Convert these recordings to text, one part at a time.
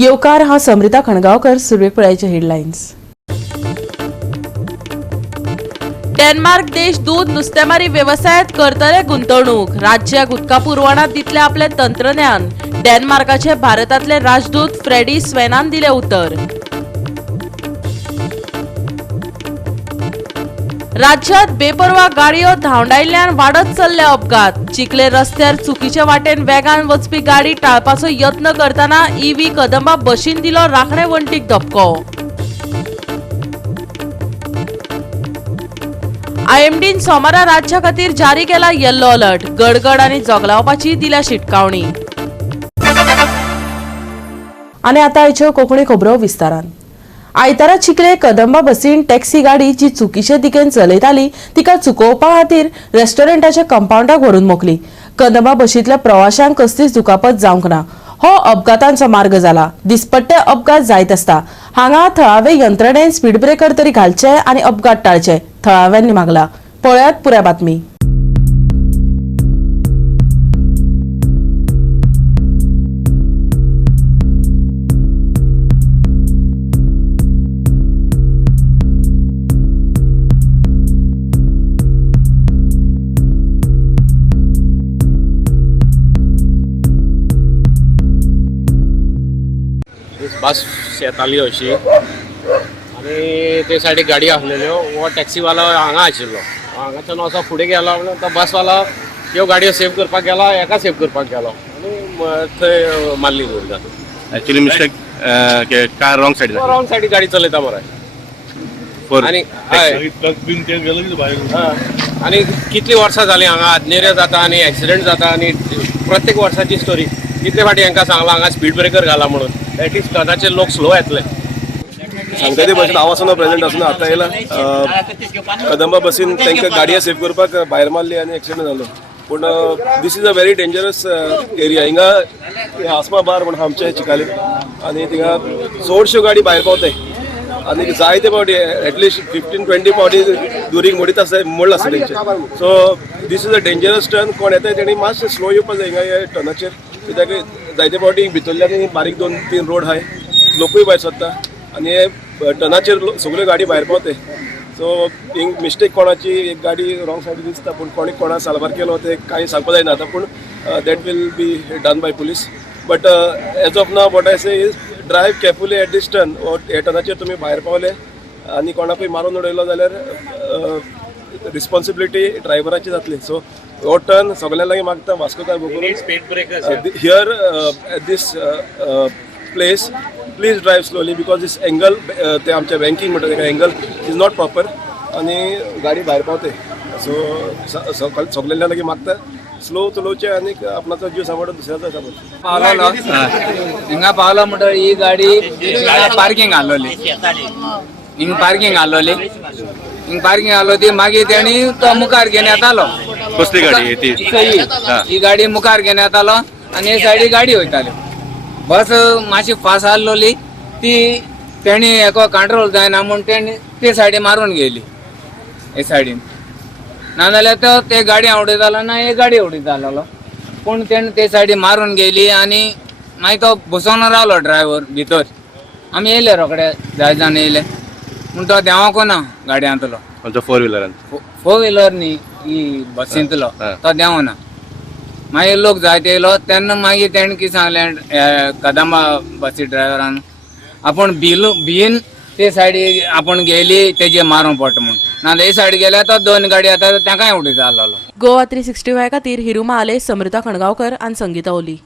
येवकार हांव समृता खणगांवकर. सुरवेक पळयाचे हेडलायन्स. डेन्मार्क देश दूध नुस्तेमारी व्यवसायात करतले गुंतवणूक. राज्याक उदका पुरवणात दितले आपले तंत्रज्ञान. डेन्मार्काचे भारतातले राजदूत फ्रेडी स्वेनान दिले उत्तर. राज्यात बेपरवा गाडयो धांवडायिल्ल्यान वाडत चल्ले अपघात. चिखले रस्त्यार चुकीचे वाटेन वेगान वचपी गाडी टाळपाचो यत्न करताना ईव्ही कदंबा बशीन दिलो राखणे वंटीक धपको. आयएमडीन सोमारा राज्या खातीर जारी केला येल्लो अलर्ट. गडगड आनी जोगलावपाची दिल्या शिटकावणी. आनी आतां आयच्यो कोंकणी खबरो विस्तारान. आयतारा चिखले कदंबा बसीन टॅक्सी गाडी जी चुकीचे दिकेन चलयताली तिका चुकोवपा खातीर रेस्टॉरंटाच्या कंपाऊंडाक व्हरून मोकली. कदंबा बशींतल्या प्रवाशांक कसलीच दुखापत जावंक ना. हो अपघातांचो मार्ग जाला. दिसपट्टे अपघात जायत आसता. हांगा थळावे यंत्रणेन स्पीड ब्रेकर तरी घालचे आनी अपघात टाळचे थळाव्यांनी मागला. पळयात पुराय बातमी. बस येताली अशी आणि ते सायडीक गाडी आसलेल्यो. वो टॅक्सीवालो हांगा आशिल्लो. हांगाच्यान असो फुडें गेलो म्हणून तो बसवालो ह्यो गाडयो सेव करपाक गेलो. एका सेव करपाक गेलो आनी थंय मारली घालून. एक्चुअली मिस्टेक कार रॉंग सायडीक गाडी चलयता मरे. आनी आनी कितलीं वर्सां जालीं हांगा आदनेरे जाता आनी एक्सिडेंट जाता आनी प्रत्येक वर्साची स्टोरी. कितले फाटी हांकां सांगलां हांगा स्पीड ब्रेकर घाला म्हणून. एटलिस्ट टनाचे लोक स्लो येतले. सांगता ते भशेन हांव आसून प्रेजेंट आसून आतां येयला. कदंबा बसीन तांकां गाडयो सेव करपाक भायर मारली आनी एक्सिडेंट जालो. पूण this is a very dangerous area. हिंगा आसमा बार म्हण आमचे चिकाले आनी थिंगा चडश्यो गाडी भायर पावताय आनी जायते फावटी एटलिस्ट 15-20 फावटी दुरीक मोडला आसता तेंचे. So this is a dangerous turn. कोण येताय तेणी मातशें स्लो येवपाक जाय हिंगा हे टर्नाचेर. कित्याक जायते फावटी भितरल्यान बारीक 2-3 रोड आहाय. लोकूय भायर सरता आनी हे टर्नाचेर सगल्यो गाडी भायर पावताय. सो हिंग मिस्टेक कोणाची एक गाडी रॉंग सायडीक दिसता पूण कोणी कोणा सालबार केलो ते कांय सांगपा जायना आतां. पूण that will be done by police. But as of now what I say is drive carefully at this turn. हे टर्नाचेर तुमी भायर पावले आनी कोणाकूय मारून उडयलो जाल्यार रिस्पॉन्सिबिलिटी ड्रायव्हराची जातली. सो हो टर्न सगळ्यां लागीं मागता वास्कोकार बगून here at this place please drive slowly because this angle ते आमचे बँकिंग म्हणटा तेका एंगल इज नॉट प्रॉपर आनी गाडी भायर पावते. सो सगळ्यांना लागीं मागता स्लो चलोवचे आनी आपणाचो जीव सांबाळून दुसऱ्याचो सांबाळ. पावलो हिंगा पावलो म्हणटकीर ही गाडी पार्किंग घालोली. हिंग पार्किंग घालोली. हिंग पार्किंग घालो ती मागीर तेणी तो मुखार घेवन येतालो. कसली गाडी ती? ही गाडी मुखार घेवन येतालो आनी हे सायडीक गाडी वयताल्यो. बस मातशी फास्ट आसलोली ती तेणी हेको कंट्रोल जायना म्हूण तेणी ते सायडी मारून गेली हे सायडीन. नाजाल्यार तो ते गाडी उडयतालो ना हे गाडी उडयतालो. पूण तेणी ते सायडी मारून गेली आनी मागीर तो बसोन रावलो ड्रायव्हर भितर. आमी येयले रोखडे जाय जाण येयले पूण तो देंवोको ना गाडयांतलो. फोर व्हिलरान? फोर व्हिलर न्ही ही बसींतलो तो देंवना. मागीर लोक जायते येयलो तेन्ना मागीर तेणें कितें सांगलें कदंबा बसी ड्रायव्हरान आपूण भियेन ते सायडी आपूण गेली तेजे मारूंक पडटा म्हूण. नाजाल्यार हे सायड गेल्यार तो 2 गाडी येता तांकांय उडयता आसलो. गोवा 365 खातीर हिरुमा आले, समृता खणगांवकर आनी संगीता ओली.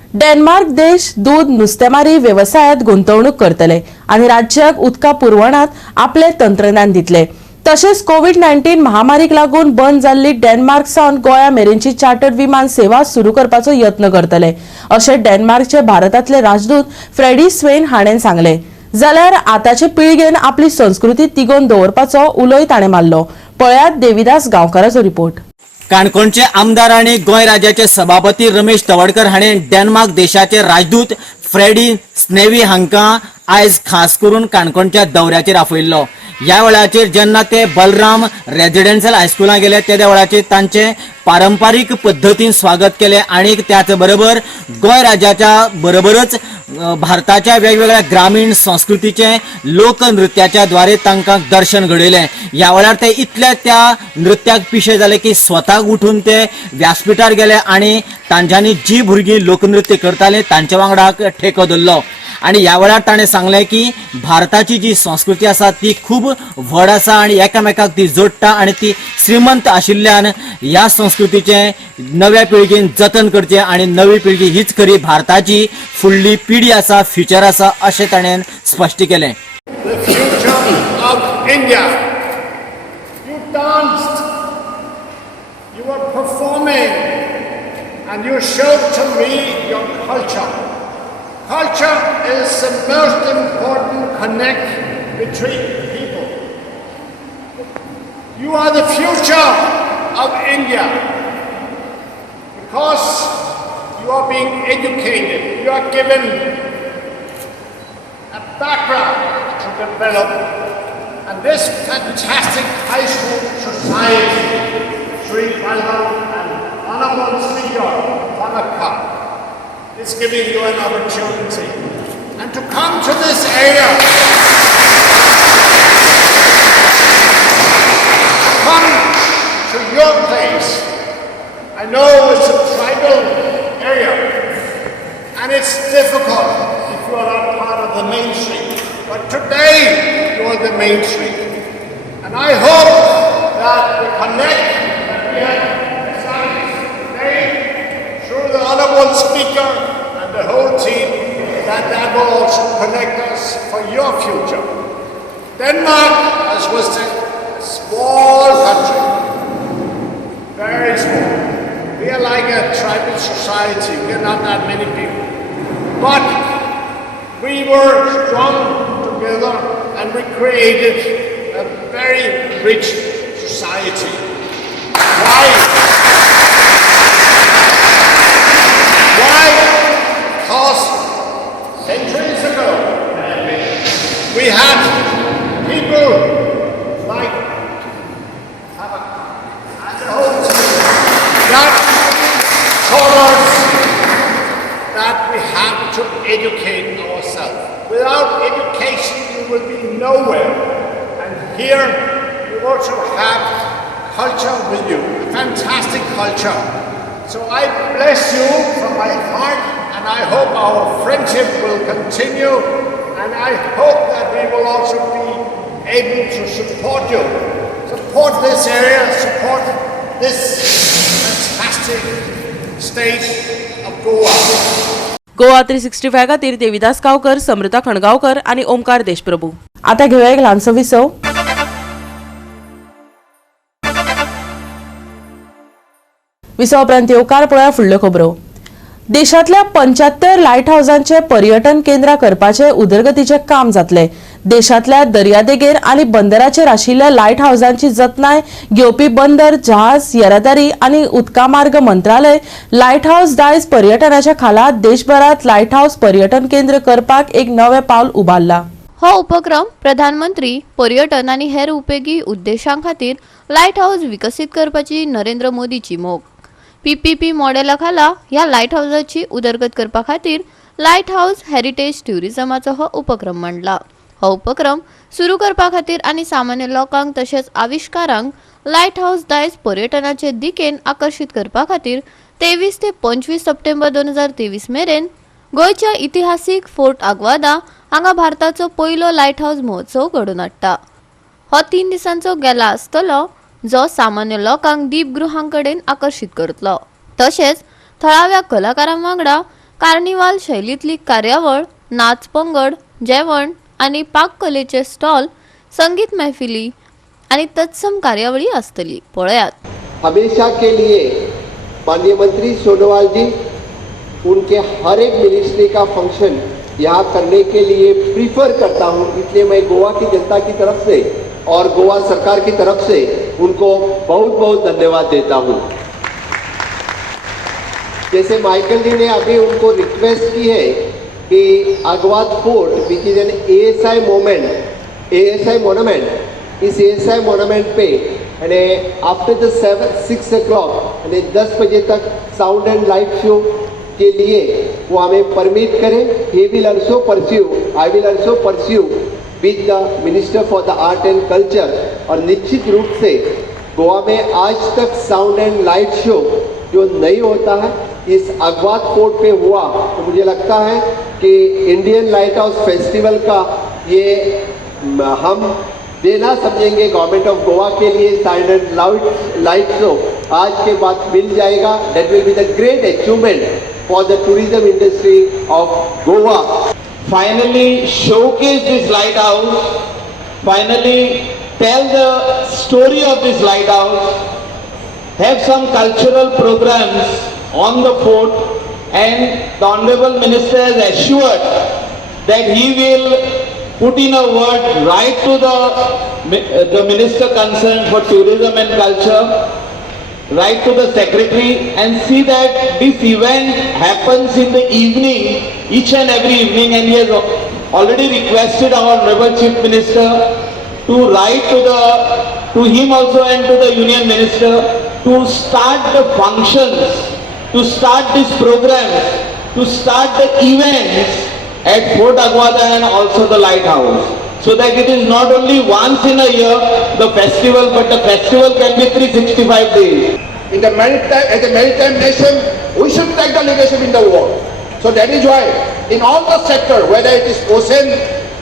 डेन्मार्क देश दूध नुस्तेमारी व्यवसायात गुंतवणूक करतले आनी राज्याक उदका पुरवणात आपले तंत्रज्ञान दितले. तशेंच कोविड-19 महामारीक लागून बंद जाल्ली डेन्मार्क सावन गोंया मेरेनची चार्टर्ड विमान सेवा सुरू करपाचो यत्न करतले अशें डेन्मार्कचे भारतातले राजदूत फ्रेडी स्वेन हाणें सांगले. जाल्यार आताचे पिळगेन आपली संस्कृती तिगोवन दवरपाचो उलोय ताणें मारलो. पळयात देविदास गांवकाराचो रिपोर्ट. काणकोणचे आमदार आणि गोंय राज्याचे सभापती रमेश तवडकर हाणें डेन्मार्क देशाचे राजदूत फ्रेडी स्नेवी हांकां आयज खास करून काणकोणच्या दौऱ्याचेर आपयल्लो. ह्या वेळाचेर जेन्ना ते बलराम रेजिडेन्शियल हायस्कुलांत गेले त्या वेळाचेर तांचे पारंपारीक पद्धतीन स्वागत केले आणि त्याच बरोबर गोंय राज्याच्या बरोबरच भारताच्या वेगवेगळ्या ग्रामीण संस्कृतीचे लोकनृत्याच्या द्वारे तांकां दर्शन घडयलें. ह्या वेळार ते इतले त्या नृत्याक पिशे जाले की स्वताक उठून ते व्यासपीठार गेले आणि तांच्यांनी जी भुरगीं लोकनृत्य करताले तांच्या वांगडा ठेको धरलो. आणि ह्या वेळार ताणें सांगलें की भारताची जी संस्कृती आसा ती खूब व्हड आसा आणि एकामेकाक ती जोडटा आणि ती श्रीमंत आशिल्ल्यान ह्या संस्कृतीचें नव्या पिळगेन जतन करचें आणि नवी पिळगी हीच खरी भारताची फुडली पिढी आसा, फ्युचर आसा अशें ताणें स्पश्ट केलें. The future of India. You danced, you were performing, and you showed to me your culture. Culture is the most important connect between people. You are the future of India because you are being educated. You are given a background to develop, and this fantastic high school society, Sri Vallabh and Honorable Speaker Tanaka, is giving you an opportunity. And to come to this area, come to your place. I know it's a tribal area, and it's difficult if you are not part of the mainstream. But today, you are the mainstream. And I hope that the connect that we have established today through the Honorable Speaker and the whole team, that will also connect us for your future. Denmark, as was said, a small country, very small. We are like a tribal society. We are not that many people. But we were strong together and we created a very rich society. Why? Why? Because centuries ago we had people like and the whole team that taught us that we have to educate ourselves. Without education, you will be nowhere. And here, you also have culture with you, fantastic culture. So I bless you from my heart, and I hope our friendship will continue, and I hope that we will also be able to support you. Support this area, support this fantastic state of Goa. Goa 365 खातीर देविदास गांवकर, समृता खणगांवकर आणि ओमकार देशप्रभू. आता घेऊया एक ल्हानसो विसव. विसवा उपरांत येवकार पळोवया फुडल्यो खबरो. देशातल्या 75 लायट हाऊसांचे पर्यटन केंद्र करपाचे उदरगतीचे काम जातले. देशातल्या दर्यादेगेर आणि बंदराचेर आशिल्ल्या लायट हाऊसांची जतनाय घेवपी बंदर, जहाज, येरादारी आणि उदका मार्ग मंत्रालय लायट हाऊस दायज पर्यटनाच्या खाला देशभरात लायट हाऊस पर्यटन केंद्र करपाक एक नवे पावल उबारला. हो उपक्रम प्रधानमंत्री पर्यटन आणि हेर उपेगी उद्देशां खातीर लायट हाऊस विकसित करपाची नरेंद्र मोदीची मोख. PPP मॉडेला खाला ह्या लायट हाऊसाची उदरगत करपा खातीर लायट हाऊस हेरिटेज ट्युरिझमाचो हो उपक्रम मांडला. हो उपक्रम सुरू करपा खातीर आणि सामान्य लोकांक तशेंच आविष्कारांक लायट हाऊस दायज पर्यटनाचे दिकेन आकर्षित करपा खातीर 23 ते 25 सप्टेंबर 2023 मेरेन गोंयच्या इतिहासीक फोर्ट आग्वादा हांगा भारताचो पयलो लायट हाऊस महोत्सव घडोवन हाडटा. हो 3 दिसांचो गेला आसतलो जो सामान्य लोकांक दीपगृहांकडेन आकर्षित करतलो. तशेंच थळाव्या कलाकारां वांगडा कार्निवाल शैलींतली कार्यावळ, नाच पंगड, जेवण आणि पाककलेचे स्टॉल, संगीत महफिली आणि तत्सम कार्यावळी आसतली. पळयात. हमेशा के लिए माननीय मंत्री सोनोवाल जी उनके हर एक मिनिस्ट्री का फंक्शन यहाँ करने के लिए प्रीफर करता हूँ. इसलिए मैं गोवा की जनता की तरफ से और गोवा सरकार की तरफ से उनको बहुत बहुत धन्यवाद देता हूँ. जैसे माइकल जी ने अभी उनको रिक्वेस्ट की है कि Aguada fort which is an ASI monument, is ASI monument pay after the 6 o'clock 10 बजे तक साउंड एंड लाइट शो के लिए वो हमें परमिट करें. He will also pursue, I will also pursue with the Minister for the Art and Culture. और निश्चित रूप से गोवा में आज तक साउंड एंड लाइट शो जो नहीं होता है, इस अगवात पोर्ट पे हुआ, तो मुझे लगता है कि इंडियन लाइट हाउस फेस्टिवल का ये हम देना समझेंगे गवर्नमेंट ऑफ गोवा के लिए. साउंड एंड लाइट शो आज के बाद मिल जाएगा. That will be the great achievement for the tourism industry of Goa. Finally showcase this lighthouse, finally tell the story of this lighthouse, have some cultural programs on the fort, and the Honorable Minister has assured that he will put in a word right to the Minister concerned for tourism and culture, write to the secretary and see that this event happens in the evening, each and every evening, and he has already requested our Honorable Chief Minister to write to him also and to the Union Minister to start the functions, to start these programs, to start the events at Fort Aguada and also the lighthouse, so that it is not only once in a year the festival, but the festival can be 365 days. In the maritime, as a maritime nation, we should take the leadership in the world. So that is why in all the sector, whether it is ocean,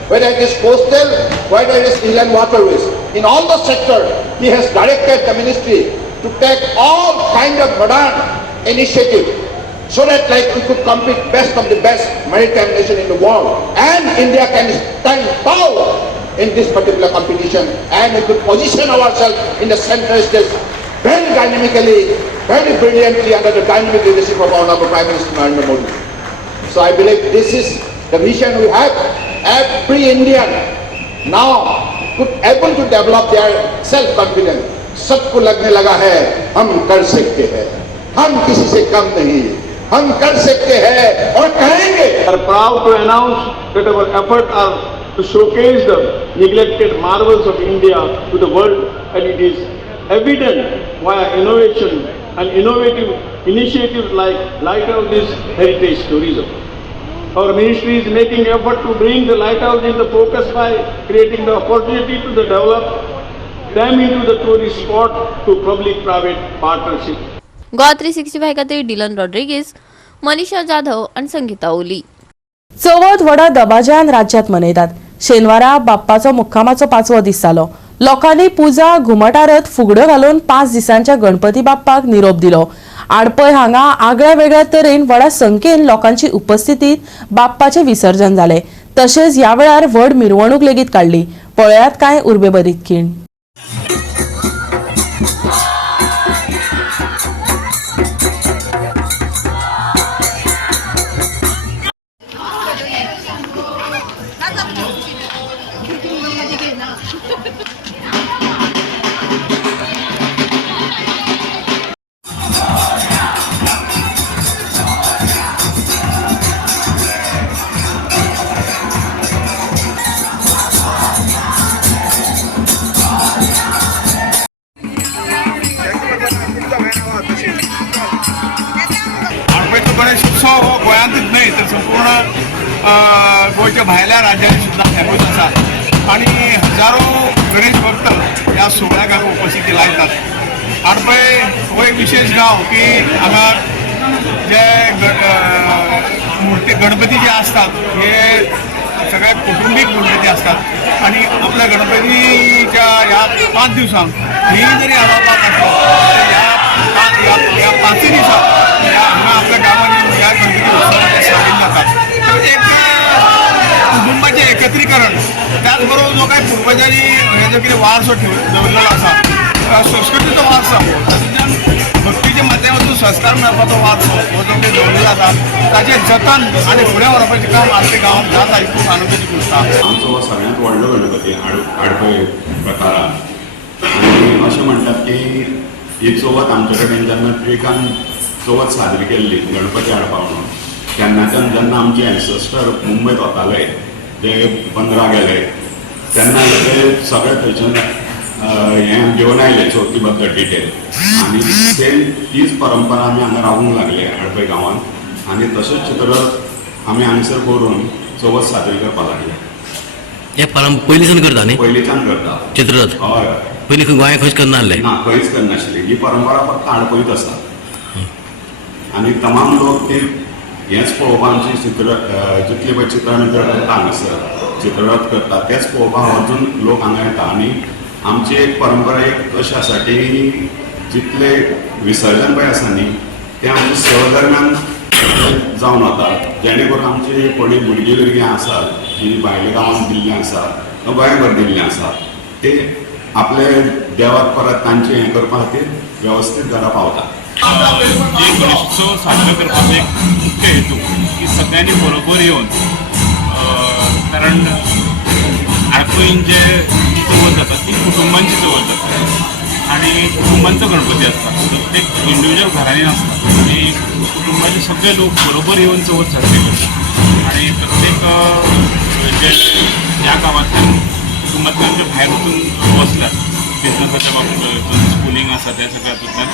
whether it is coastal, whether it is inland waterways, in all the sector, he has directed the ministry to take all kind of modern initiative, so that like we could compete best of the best maritime nation in the world, and India can stand tall in this particular competition, and we could position ourselves in the center stage very dynamically, very brilliantly under the dynamic leadership of our Honorable Prime Minister Narendra Modi. So I believe this is the vision we have. Every Indian now could able to develop their self-confidence. सबको लगने लगा है हम कर सकते हैं, हम किसी से कम नहीं, हम कर सकते हैं और करेंगे. We are proud to announce that our efforts are to showcase the neglected marvels of India to the world, and it is evident via innovation and innovative initiatives like Lighthouse Heritage Tourism. Our ministry is making effort to bring the lighthouse in the focus by creating the opportunity to develop them into the tourist spot to public-private partnership. GOA365 खातीर Dylan Rodrigues, Manisha Jadhav आणि संगीता ओली. चवथ व्हडा दबाज्यान राज्यांत मनयतात. शेनवारा बाप्पाचो मुक्कामाचो 5वो दीस जालो. लोकांनी पुजा घुमटारत फुगड्यो घालून 5 दिसांच्या गणपती बाप्पाक निरोप दिलो. आडपय हांगा आगळ्या वेगळ्या तरेन व्हडा संख्येन लोकांची उपस्थितीत बाप्पाचे विसर्जन जाले. तशेंच ह्या वेळार व्हड मिरवणूक लेगीत काडली. पळयात कांय उर्बेभरीत खीण. गणेश उत्सव हो गोंयांतूच न्हय तर संपूर्ण गोंयच्या भायल्या राज्यांनी सुद्दां फेमस आसा आणि हजारो गणेश भक्त ह्या सुवाळ्याक हांगा उपस्थिती लायतात. आडपय हो एक विशेष गांव की हांगा जे मुर्ती गणपती जे असतात हे सगळे कुटुंबीक गणपती असतात आणि आपल्या गणपतीच्या ह्या 5 दिवसांक खंयी जरी आलोवपाक आसलो तर ह्या 5 दिसांक हांगा आपल्या गांवांनी ह्या गणपती उत्सवाचे सामील जातात. एक कुटुंबाचें एकत्रीकरण, त्याचबरोबर जो काही पूर्वजांनी हे जो कितें वारसो दवरलेलो आसा, संस्कृतीचो वारसो, तातूंतल्यान भक्तीच्या माध्यमांतून संस्कार मेळपाचो वारसो हो जो कितें दवरलेलो आसा ताचें जतन आनी फुडें व्हरपाचें काम आमच्या गांवांत जाता ही खूब आनंदाची गोश्ट आसा. आमचो हो सगळ्यांत व्हडलो गणपती आडपय प्रकारांत, आनी अशें म्हणटात की ही चवथ आमचे कडेन जेन्ना ट्रेकान चवथ साजरी केल्ली गणपती हाडपा म्हणून, तेन्नाच्यान जेन्ना आमचे एन्सेस्टर मुंबयत वताले जे 15 गेले तेन्ना ते सगळे थंयच्यान हें घेवन आयले चवथी बद्दल डिटेल, आनी सेम तीच परंपरा आमी हांगा रावूंक लागले आडपय गांवांत. आणि तसेच चित्ररथ आम्ही आन्सर करून चवथ साजरी करपाक लागले. हे पयलींच्यान करता न्ही? पयलींच्यान करता चित्ररथ हय. पयलीं गोंया खंयच करनासले ना खंयच करनाशिल्ली. ही परंपरा फक्त आडपयत आसा आनी तमाम लोक ती हेच पळोवपा आमची जितले पळय चित्रां करता हांगासर चित्ररथ करता तेच पळोवपाक अजून लोक हांगा येता. आनी आमची एक परंपरा एक अशी आसा की जितले विसर्जन पळय आसा न्ही ते आमच्या सहदरम्यान जावन वता, जेणे करून आमची कोणी भुरगीं आसात जी भायल्या गांवांत दिल्लीं आसा गोंयभर दिल्लीं आसा ते आपले देवाक परत तांचे हें करपा खातीर वेवस्थीत घरा पावता. एक गणेशोत्सव साजरो करपाचो एक मुख्य हेतू की सगळ्यांनी बरोबर येवन कारण आडपयीन जे चवथ जाता ती कुटुंबांची चवथ जाता आणि कुटुंबांचो गणपती आसता. प्रत्येक इंडिविज्युअल घरांनी नासता आणि कुटुंबाचे सगळे लोक बरोबर येवन चवथ साजरी करतात आणि प्रत्येक जे ज्या गांवांतल्यान कुटुंबांतल्यान जे भायर वचून बसल्यात बिझनसाच्या बाबतींतून स्कुलिंग आसा त्या सगळ्यातूंतल्यान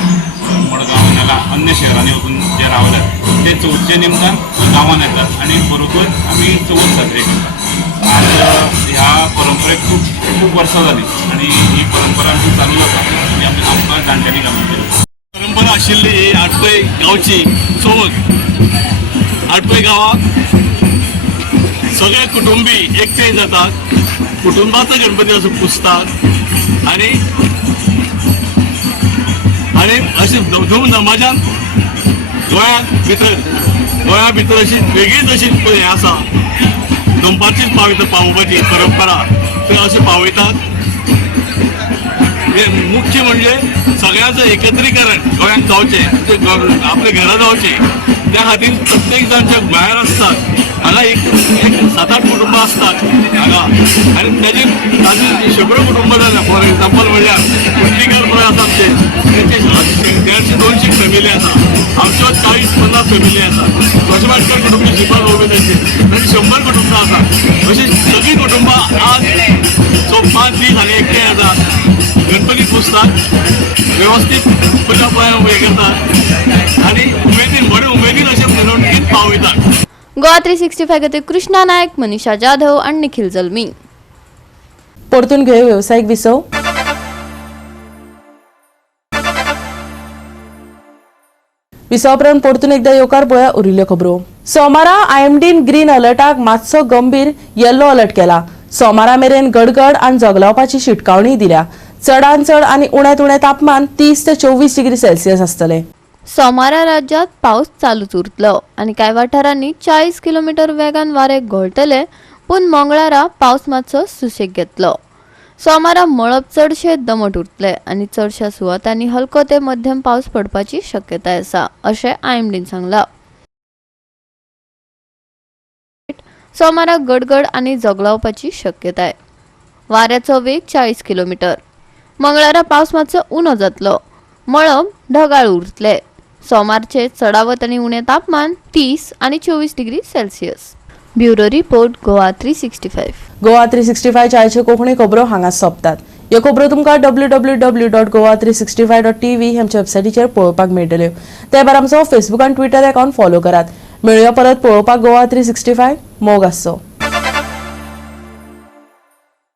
मडगांव नाल्या अन्य शहरांनी वचून जे रावल्यात ते चवथीच्या निमतान गांवांत येतात आणि बरोबर आमी चवथ साजरी करतात. आज ह्या परंपरेक खूब वर्सां जाली आणि ही परंपरा आमची चालू जाता आणि आमकां जाणटेली गांवांतली परंपरा आशिल्ली ही आडपय गांवची चवथ. आडपय गांवांत सगळे कुटुंबी एकठांय जातात, कुटुंबाचो गणपती असो पुजतात आणि अशी धूमधामाच्यान गोंया भितर अशी वेगळीच अशी हें आसा दनपारचीच पावोवपाची परंपरा ते अशें पावयतात. मुख्य म्हणजे सगळ्यांचं एकत्रीकरण गोंयांत जावचें, आपले घरा जावचें त्या खातीर प्रत्येक जाण जे भायर आसतात हांगा एक 7-8 कुटुंबां आसतात हांगा आनी ताजी शेकडो कुटुंबां जाल्या. फॉर एग्जाम्पल म्हणल्यार कुट्टीकर पळय आसात तेचे 150-200 फॅमिली आसा. आमच्यो 40-50 फॅमिली आसा. गोशवाडकर कुटुंब श्रीपाद ओबेदेचे म्हणजे 100 कुटुंबां आसात. अशी सगळीं कुटुंबां आज 5 दीस हांगा एकठांय येतात, गणपती पुजतात, वेवस्थीत पुजा हे करतात आणि व्हडे उमेदीन अशे मिरवणुकीत पावयतात. गोवा 365 खातीर कृष्णा नायक, मनीषा जाधव आणि निखिल जल्मी. परतून घेऊ व्यावसायिक विसव. विसवपरांत परतून एकदा येवकार पळया उरिल्ल्यो खबरो. सोमारा आयएमडीन ग्रीन अलर्टाक मातसो गंभीर येल्लो अलर्ट केला. सोमारा मेरेन गडगड आनी जगलावपाची शिटकावणी दिल्या. चडांत चड आनी उण्यांत उणें तापमान 30 ते 24 डिग्री सेल्सियस आसतले. सोमारा राज्यात पावस चालूच उरतलो आणि कांय वाठारांनी 40 किलोमीटर वेगान वारे घोळटले, पूण मंगळारा पावस मातसो सुसेग घेतलो. सोमारा मळब चडशे दमट उरतले आणि चडशा सुवातांनी हलको ते मध्यम पावस पडपाची शक्यताय आसा, अशें आयएमडीन सांगला. सोमारा गडगड आनी जगलावपाची शक्यताय. वाऱ्याचो वेग 40 किलोमीटर. मंगळारा पावस मातसो उणो जातलो. मळब ढगाळ उरतले. सोमारचे चडावत आनी उणें तापमान 30 आनी 24 degree Celsius. Bureau report Goa 365. Goa 365 चाळीचे कोंकणी खबरो हांगा सोंपतात. ह्यो खबरो तुमकां www.goa365.tv आमच्या वेबसायटीचेर पळोवपाक मेळटल्यो. ते भायर आमचो फेसबूक आनी ट्विटर अकाउंट फॉलो करात. मेळुया परत पळोवपाक गोवा 365. मोग आसचो.